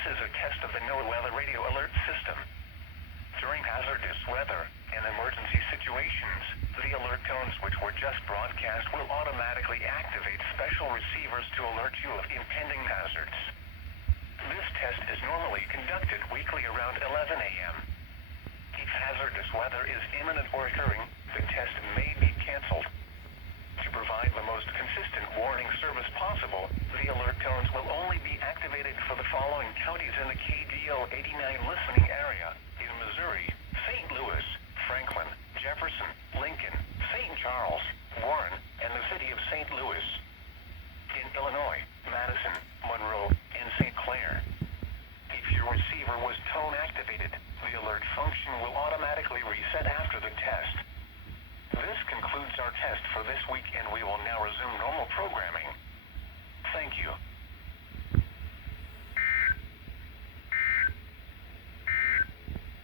This is a test of the NOAA Weather Radio Alert System. During hazardous weather and emergency situations, the alert tones which were just broadcast will automatically activate special receivers to alert you of impending hazards. This test is normally conducted weekly around 11 a.m. If hazardous weather is imminent or occurring, the test may be canceled. To provide the most consistent warning service possible, the alert tones will only be activated for the following counties in the KDO 89 listening area: in Missouri, St. Louis, Franklin, Jefferson, Lincoln, St. Charles, Warren, and the city of St. Louis. In Illinois, Madison, Monroe, and St. Clair. If your receiver was tone activated, the alert function will automatically reset after the test. This concludes our test for this week, and we will now resume normal programming. Thank you.